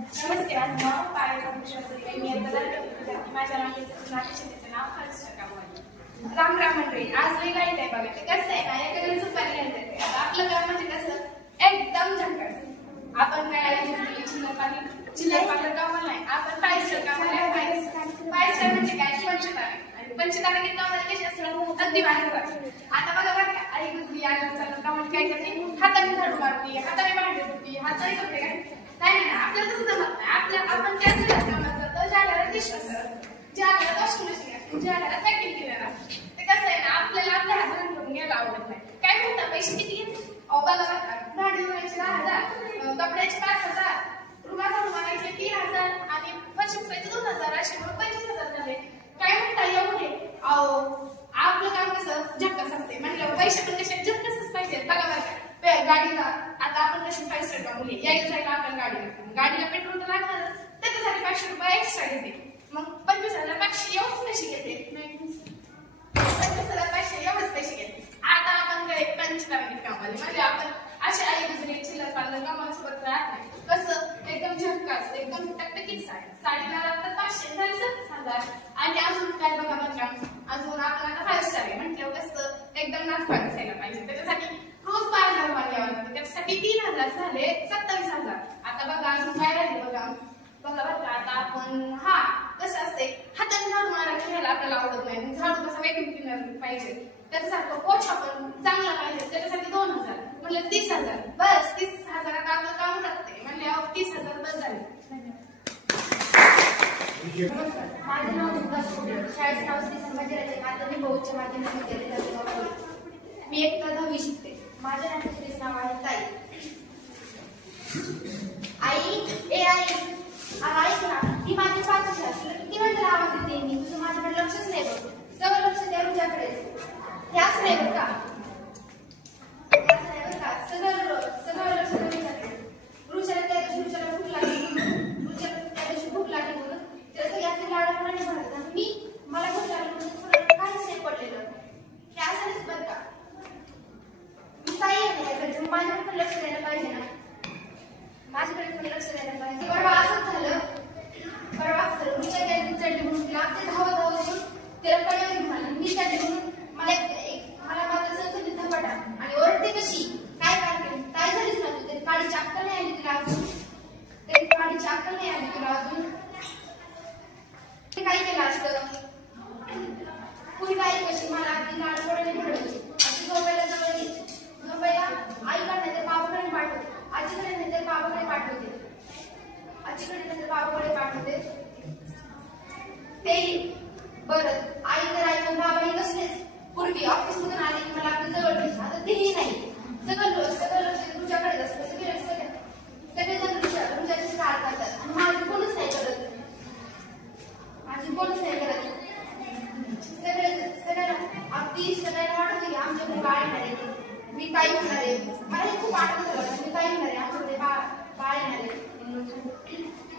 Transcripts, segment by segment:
नमस्ते. आज नाव पाळेगाव मी माझ्या नाट्यचित्राचं नाव हर्षकावाली. राम राम मंडळी. आज वेगळा आहे बघा. ते कसं आहे ना, एखाद्याला सुपारी घालते. आता आपलं काम म्हणजे कसं एकदम झटकस. आपण काय चिल्लर पाकड कामाला नाही, आपण पायस्टर कामाला. पायस्टर म्हणजे काय? पंचतारे. पंचतारे कामाला कशी असतात अगदी बाहेर. आता बघा बरं का, आई गुजरी आलं कामाला काय करते? हाताने झाडू मारते, हाताने भांडे धुते, हाताने कपडे घालते. नाही नाही, आपल्याला तसं जमत नाही. आपण त्याच कामात जातो ज्या घरात डिशवॉशर असतं, ज्या घरात वॉशिंग मशीन असते, ज्या घरात व्हॅक्यूम क्लिनर असते. ते कसं आहे ना, आपल्याला आपल्या हाताने करून घ्यायला आवडत नाही. काय म्हणतात, पैसे किती घेते? बघा बघा, भांडी धुवायचे 10,000, कपड्याचे 5,000, रुमाल झाडू मारायचे 3,000 आणि फरशी पुसायचे 2,000, असे मिळून 25,000 झाले. काय म्हणता एवढे? आपलं काम कसं झटकस असते म्हणलं, पैसे पण कसे झटकसच पाहिजे. बघा बघा, गाडीला आता आपण कशी 5 स्टार कामली यायला जायला आपण गाडीला पेट्रोल तर लागणारच. त्याच्यासाठी 500 रुपये एक्स्ट्रा घेते. मग 25,500 एवढंच पैसे घेते. 25,500 एवढेच पैसे घेते. आता आपण काय पंचतारे कामाले म्हणजे आपण असे आई गुजरी चिल्लर पार्लर कामासोबत राहत नाही. कसं एकदम झटकाच, एकदम टकटकीत साडीला लागतात 500 झाले 7,000. आणि अजून काय बघा बघा, अजून आपण आता 5 स्टार आहे म्हटल्यावर कसं एकदम नाचपाट दिसायला पाहिजे. त्याच्यासाठी रोज 5,000 घ्यावं लागतं. त्याच्यासाठी 3,000 झाले 27,000. आता बघा अजून काय राहिले बघा बघा बघा. आता आपण कसं असते, हाताने झाडू मारायला घ्यायला आपल्याला आवडत नाही. झाडू कसं व्हॅक्यूम क्लिनर पाहिजे, त्याच्यासारखं पोछा पण चांगला पाहिजे. त्याच्यासाठी 2,000 म्हणजे 30,000. बस 30,000 आपलं काम लागते म्हणजे 30,000 बस झाले. माझं नाव दुर्गा सोडे. शाळेचं नाव श्री संभाजीराजे माध्यमिक व उच्च माध्यमिक विद्यालय. मी एक 10वी शिकते. माझ्या नाट्यचित्राचं नाव आहे ताई. आई ऐक ना, ती माझी पाचशे असली किती वेळ आवाज देते मी, तुझं माझ्याकडे लक्षच नाही बघ. सगळं लक्ष द्या रुच्याकडे. ह्याच नाही बघ का, सगळं लक्ष द्या रुच्याकडे. रुच्याला त्या दिवशी रुच्याला भूक लागली म्हणून त्याचं यातली लाडापणाने म्हणत मला भूक लागली म्हणून काहीच नाही पडलेलं. हे असंच बरं का. मी ताई आहे, माझ्याकडे पण लक्ष द्यायला पाहिजे ना. माझ्याकडे पण लक्ष द्यायला पाहिजे. परवा असंच झालं रुच्या गॅलरी चढली म्हणून तिला ते धावत येऊन त्याला कळलं घेऊन आलं. मी चढली म्हणून मला माझं संस्कृती धपाटा आणि ओरडते कशी काय केलं काय झालीच ना तू. तरी काळीची अक्कल नाही आली तुला अजून. काय केलं असतं कुणी काय कशी मला अगदी लाडपणाने घडवली. अशी झोपायला जवळ घ्यायची. झोपायला आईकडे नाही तर बाबाकडे पाठवते, आजीकडे नाही तर बाबाकडे पाठवते, ते बरं. आई तर ऐकून बाबाही कसलेच. पूर्वी ऑफिस मधून आले की मला अगदी जवळ घ्यायचं. आता तेही नाही. सगळं लक्ष तुझ्याकडेच असतं. सगळेजण रुच्याची कार करतात आणि माझी कोणच नाही करत. सगळ्यांना वाटत की आमच्याकडे बाळ येणार आहे, मी काय होणार आहे. मला खूप आठवत झालं मी काय होणार आहे, आमच्याकडे बाळ येणार आहे.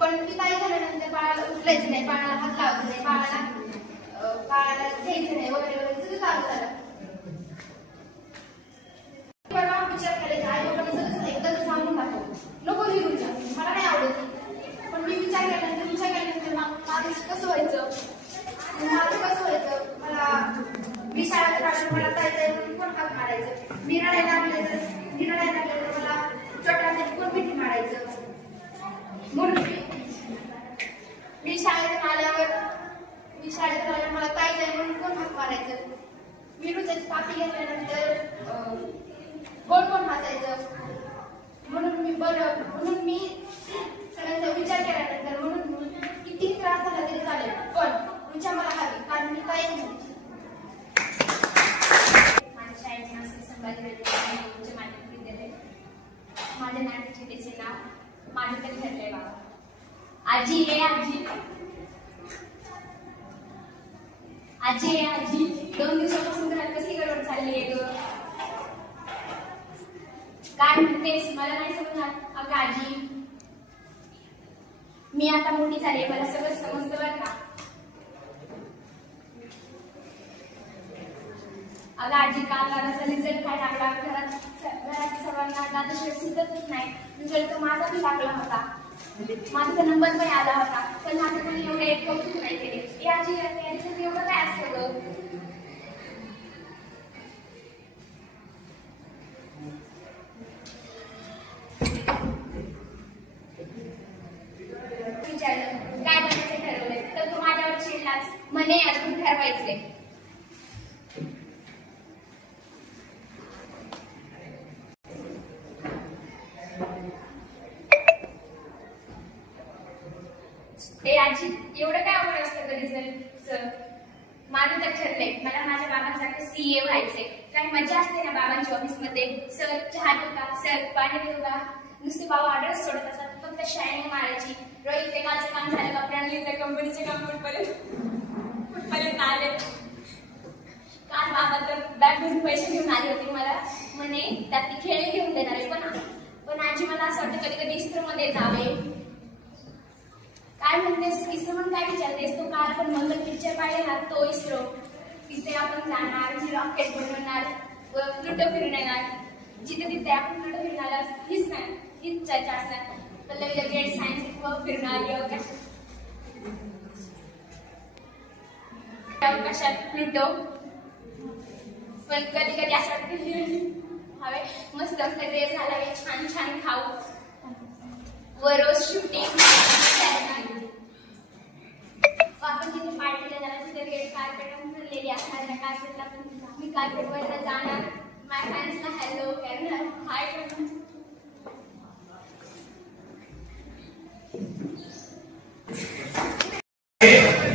पण मी काही झाल्यानंतर बाळाला उचलायचं नाही, बाळाला हात लावायचं नाही, बाळाला घ्यायचं नाही वगैरे सगळं चालू झालं. विचार करायचा आई बाबांनी सगळं एकदा सांगून टाकतो नको ही रुचा मला नाही आवडत. पण मी विचार केल्यानंतर माझं कसं व्हायचं मी शाळेत काढून मला जायचंय म्हणून कोण हात मारायचं. मी रडायला लागले तर मला छोट्यासाठी कोण भीती मारायचं. म्हणून मी शाळेत आल्यावर मला ताई जाय म्हणून कोण हात मारायचं. मी रुच्याची पापी घेतल्यानंतर कोण हसायचं. म्हणून मी सगळ्यांचा विचार केल्यानंतर म्हणून किती त्रास झाला तरी चालेल पण रुचा मला हवी कारण मी ताई नव्हती. माझ्या शाळेचे नाव श्री संभाजीराजे उच्च माध्यमिक विद्यालय. माझ्या नाट्यचित्राचे नाव माझे तरी ठरलंय बाबा. आजी ये आजी, आजी ये आजी. 2 दिवसापासून घरात कसली गडबड चालली आहे ग. काय म्हणतेस मला नाही समजणार. अगं आजी मी आता मोठी झाली, मला सगळं समजतं बरं का. अगं आजी काल माझा रिझल्ट काय टाकला घरात सर्वांना दादाशिवाय सुचतच नाही. रिझल्ट तर माझा बी टाकला होता. माझा तर नंबर पण आला होता, पण माझं पण एवढे एक कौतुक नाही केले. ए आजी, याच्यात एवढं काय असतं गं? विचारलं काय बनायचं ठरवलंय, तर तू माझ्यावर चिडलाच, म्हणे अजून ठरवायचंय. ए आजी, एवढं काय आवड असतं रिझल्टचं? माझं तर ठरलंय, मला माझ्या बाबांसारखं सीए व्हायचंय. काय मजा असते ना बाबांच्या ऑफिसमध्ये. सर चहा देऊ का, सर पाणी देऊ का, नुसते बाबा ऑर्डर्स सोडत असतात, फक्त शायनिंग मारायची. रोहित ते माझं काम झालं का, प्रणली त्या कंपनीचे काम कुठपर्यंत आले. काल बाबा तर बॅग भरून पैसे घेऊन आले होते मला, म्हणे त्यात ती खेळ घेऊन देणार आहे. पण आजी मला असं वाटतं कधी कधी इस्रोमध्ये जावे. काय म्हणतेस इस्रो म्हणून काय विचारतेस? तो काल आपण मंगल पिक्चर पाहिला, तो इस्रो. तिथे आपण जाणार, रॉकेट बनवणार, प्लुटो फिरून येणार. जिथे तिथे आपण प्लुटो फिरून आला हीच चर्चा असणार. पल्लवी द ग्रेट सायन्स फिरणार अवकाशात प्लुटो. पण कधी कधी असं वाटतं हवे मस्त ड्रेस घालावे, छान छान खाऊ व रोज शूटिंग. आपण जिथे पार्टीला जाणार तिथे रेड कार्पेट भरलेली असणार. त्या कार्पेटला पण मी कार्पेटवरला जाणार, माझ्या फॅन्सला हॅलो करणार, हाय करणार.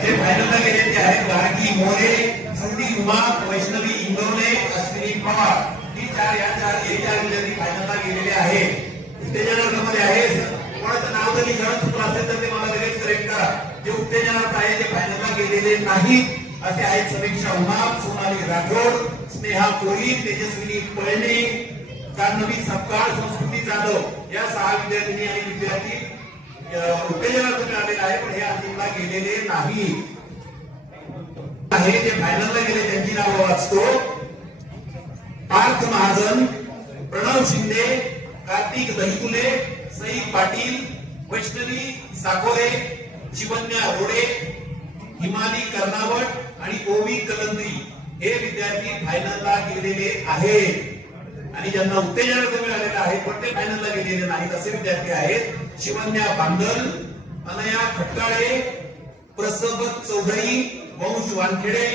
जे फायनलला गेलेले आहेत गार्गी मोरे, संदीप उमा, वैष्णवी इंगवले, अश्विनी पवार. ही चार विद्यार्थी फायनलला गेलेले आहेत. उत्तेजनामध्ये आहे. कोणाचं नाव जरी गणत चुकलं असेल तर ते मला लगेच करेक्ट करा. जे उत्तेजनात आहे ते फायनलला गेलेले नाहीत असे आहेत समीक्षा उमा, सोनाली राठोड, स्नेहा कोळी, तेजस्विनी पळणे, जान्हवी सपकाळ, संस्कृती जाधव या 6 विद्यार्थिनी आणि विद्यार्थी उत्तेजनातून आलेले आहे. पण हे अंतिमला गेलेले नाही आहे. जे फायनलला गेले त्यांची नावं वाचतो. पार्थ महाजन, प्रणव शिंदे, कार्तिक दहिकुले, सई पाटील, वैष्णवी साकोरे, शिवन्या रोडे, हिमाली कर्नावट आणि ओवी कलंद्री हे विद्यार्थी फायनलला गेलेले आहेत. आणि ज्यांना उत्तेजनाचं मिळालेलं आहे पण ते फायनलला गेलेले नाहीत असे विद्यार्थी आहेत. शिवन्या बांदल, अनया खटकाळे, प्रसबत चौधरी, वंश वानखेडे,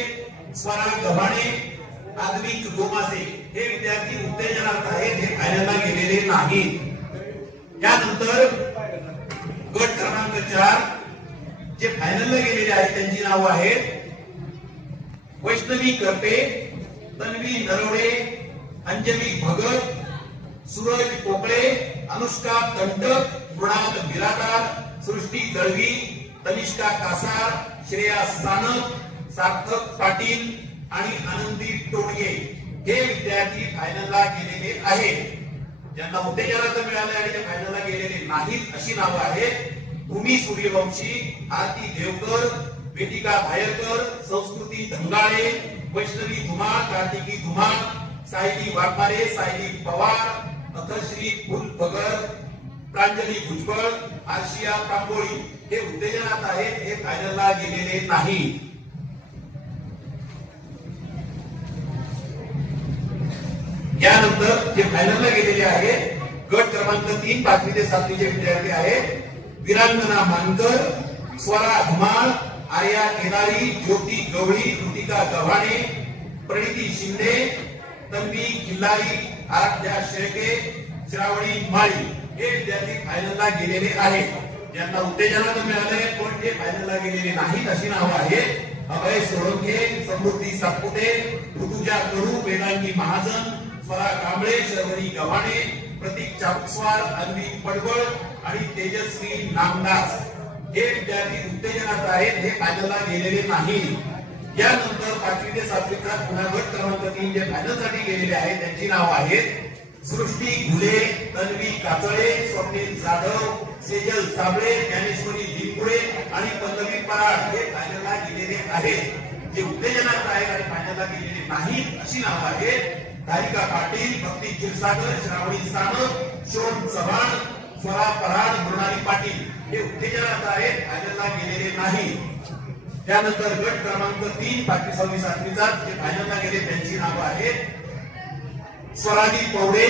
स्वरा गव्हाणे, आद्विक गोमासे हे विद्यार्थी उत्तेजनात आहेत. हे फायनलला गेलेले नाहीत. त्यानंतर गट क्रमांक 4 जे फायनलला गेलेले आहेत त्यांची नावं आहेत वैष्णवी करपे, तन्वी नरवडे, अंजली भगत, सूरज पोकळे, अनुष्का कंटक, मृणाल बिरादार, सृष्टी दळवी, तनिष्का कासार, श्रेया सानप, सार्थक पाटील आणि आनंदी टोडगे हे विद्यार्थी फायनलला गेलेले आहेत. ज्यांना उत्तेजनाचं मिळाले आणि ते फायनलला गेलेले नाहीत अशी नावं आहेत भूमी सूर्यवंशी, आरती देवकर, वेदिका भायरकर, संस्कृती धंगाळे, वैष्णवी धुमाळ, कार्तिकी धुमाळ, सायली वाघमारे, सायली पवार, अथश्री फुलपगर, प्रांजली भुजबळ, आशिया तांबोळी हे उत्तेजनात आहेत. हे फायनलला गेलेले नाही. यानंतर जे फायनलला गेलेले आहेत गट क्रमांक 3 5वी ते 7वी चे विद्यार्थी आहेत विरांगना मानकर, स्वरा धुमाळ, आर्या केदारी, ज्योती गवळी, कृतिका गव्हाणे, प्रणिती शिंदे, तन्वी किल्लारी, आराध्या शेळके, श्रावणी माळी हे विद्यार्थी फायनलला गेलेले आहेत. ज्यांना उत्तेजनाचं मिळालंय पण ते फायनलला गेलेले नाहीत अशी नावं आहेत अभय सोळंके, समृद्धी सातपुते, ऋतुजा कडू, वेदांगी महाजन, स्वरा कांबळे, शर्वरी गव्हाणे, प्रतीक चापस्वार, अन्वी पडवळ आणि तेजस्वी नामदास हे विद्यार्थी उत्तेजनात आहेत. हे फायनलला गेलेले नाहीत. यानंतर 5वी ते 7वीचा पुन्हा गट क्रमांक 3 जे फायनलसाठी गेलेले आहेत त्यांची नावं आहेत सृष्टी घुले, तन्वी काचळे, स्वप्नील जाधव, सेजल साबळे, ज्ञानेश्वरी दिनपुळे आणि पल्लवी पराड हे फायनलला गेलेले आहेत. जे उत्तेजनात आहेत आणि फायनलला गेलेले नाहीत अशी नावं आहेत धारिका पाटील, भक्ती क्षीरसागर, श्रावणी सानप, शोभ चव्हाण, स्वरा पराड, मृणाली पाटील हे उत्तेजनात आहेत फायनलला गेलेले नाही. त्यानंतर गट क्रमांक 3 5वी 6वी 7वीचा जे फायनलला गेले त्यांची नावं आहेत स्वराजी पवडे,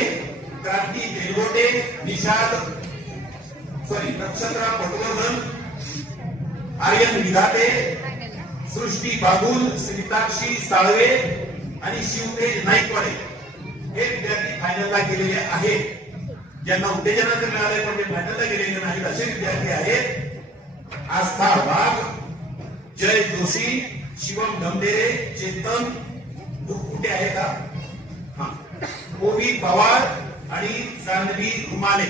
क्रांती बेलगोटे, नक्षत्रा पटवर्धन, आर्यन विधाते, सृष्टी बाबुल, स्मिताक्षी साळवे आणि शिवतेज नाईकवाडे हे विद्यार्थी फायनलला गेलेले आहेत. ज्यांना उत्तेजन मिळाले पण ते फायनलला गेलेले नाहीत असे विद्यार्थी आहेत आस्था वाघ, जय जोशी, शिवम ढमडेरे, चेतन कुठे आहे का ओवी पवार आणि जान्हवी रुमाले.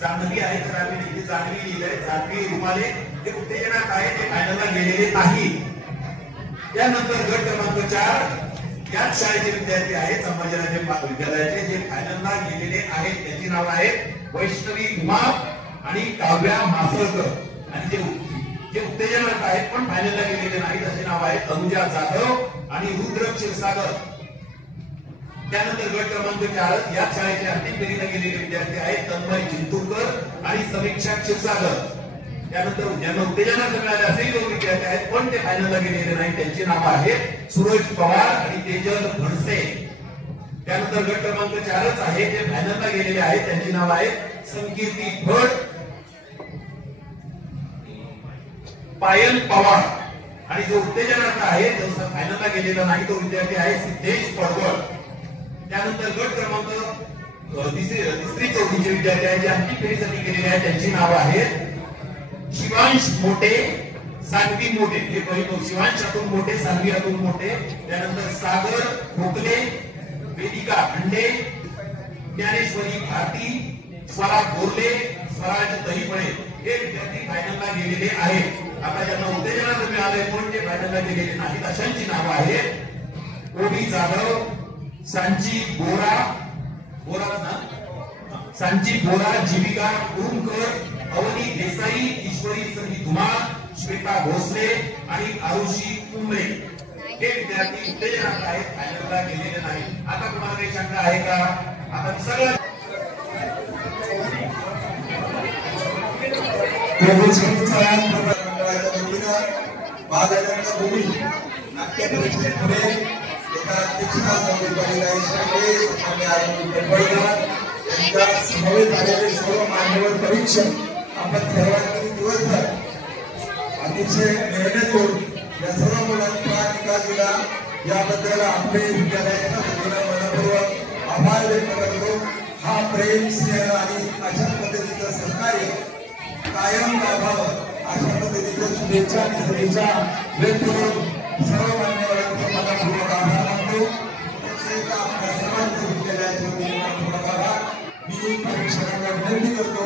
जान्हवी आहे तर आम्ही इथे जान्हवी लिहिलंय. जान्हवी रुमाले हे उत्तेजनात आहे ते फायनलला गेलेले नाही. त्यानंतर गट क्रमांक 4 याच शाळेचे विद्यार्थी आहेत संभाजीराजे विद्यालयाचे जे फायनलला गेलेले आहेत. त्यांची नाव आहेत वैष्णवी उमा आणि काव्या मासळकर आणि जे उत्तेजनात आहेत पण फायनलला गेलेले नाहीत असे नाव आहेत अनुजा जाधव आणि रुद्र क्षीरसागर. त्यानंतर गट क्रमांक 4 या शाळेचे अंतिम फेरीला गेलेले विद्यार्थी आहेत तन्मय चिंतूरकर आणि समीक्षा क्षीरसागर. त्यानंतर ज्यांना उत्तेजनात मिळाले असेही 2 विद्यार्थी आहेत पण ते फायनलला गेलेले नाही. त्यांची नावं आहेत सूरज पवार आणि तेजल भडसे. त्यानंतर गट क्रमांक 4च आहे ते फायनलला गेलेले आहेत. त्यांची नावं आहेत संकीर्ती भट, पायल पवार आणि जो उत्तेजनात आहे जो फायनलला गेलेला नाही तो विद्यार्थी आहे सिद्धेश पडवळ. त्यानंतर गट क्रमांक 3-4चे विद्यार्थी आहेत जे अंतिम फेरीसाठी गेलेले आहेत. त्यांची नावं आहेत शिवांश मोठे, सान्वी मोठे. हे पहिलं शिवांशातून मोठे, सान्वीतून मोठे. त्यानंतर सागर खोकले, वेदिका अंडे, ज्ञानेश्वरी भारती, स्वरा गोरले, स्वराज दहीपळे हे विद्यार्थी फायनलला गेलेले आहेत. आता ज्यांना उत्तेजनात मिळाले पण ते फायनलला गेलेले नाहीत अशांची नावं आहेत ओवी जाधव, सांची बोरा, सांची बोरा, जीविका उरुमकर, अवनी देसाई, ईश्वरी संगीत धुमाळ, श्वेता भोसले आणि आरुषी कुंभरे हे विद्यार्थी उत्तेजनात आहेत फायनलला गेलेले नाही. आता तुम्हाला काही शंका आहे का? आपण सगळं नाट्य परिषदेपुढे एका अध्यक्षता त्यांच्या समवेत आलेले सर्व मान्यवर परीक्षक आपण सर्वांनी दिवसभर अतिशय मेहनत करून या सर्व मुलांचा निकाल दिला याबद्दल आपले विद्यालयाच्या वतीनं मनपूर्वक आभार व्यक्त करतो. हा प्रेम स्नेह आणि अशा पद्धतीचं सहकार्य कायम लाभावं अशा पद्धतीच्या शुभेच्छा आणि शुभेच्छा व्यक्त करून सर्व मान्यवरांचा मनपूर्वक आभार मानतो. आपल्या सर्वांच्या विद्यालयाच्या वतीनं मनपूर्वक आभार. मी परीक्षकांना विनंती करतो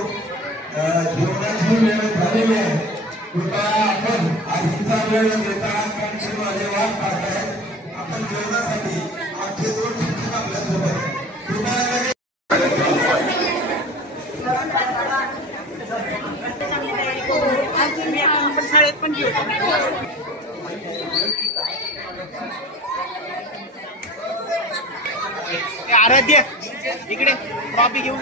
जेवणाची वेळ झालेली आहे कृपया आपण आधीचा वेळ देता कारण माझे वाट पाहताय आपण जेवणासाठी आमचे 2 शिक्षक आपल्यासोबत कृपया शाळेत पण घेऊ आराध्य इकडे ट्रॉफी घेऊन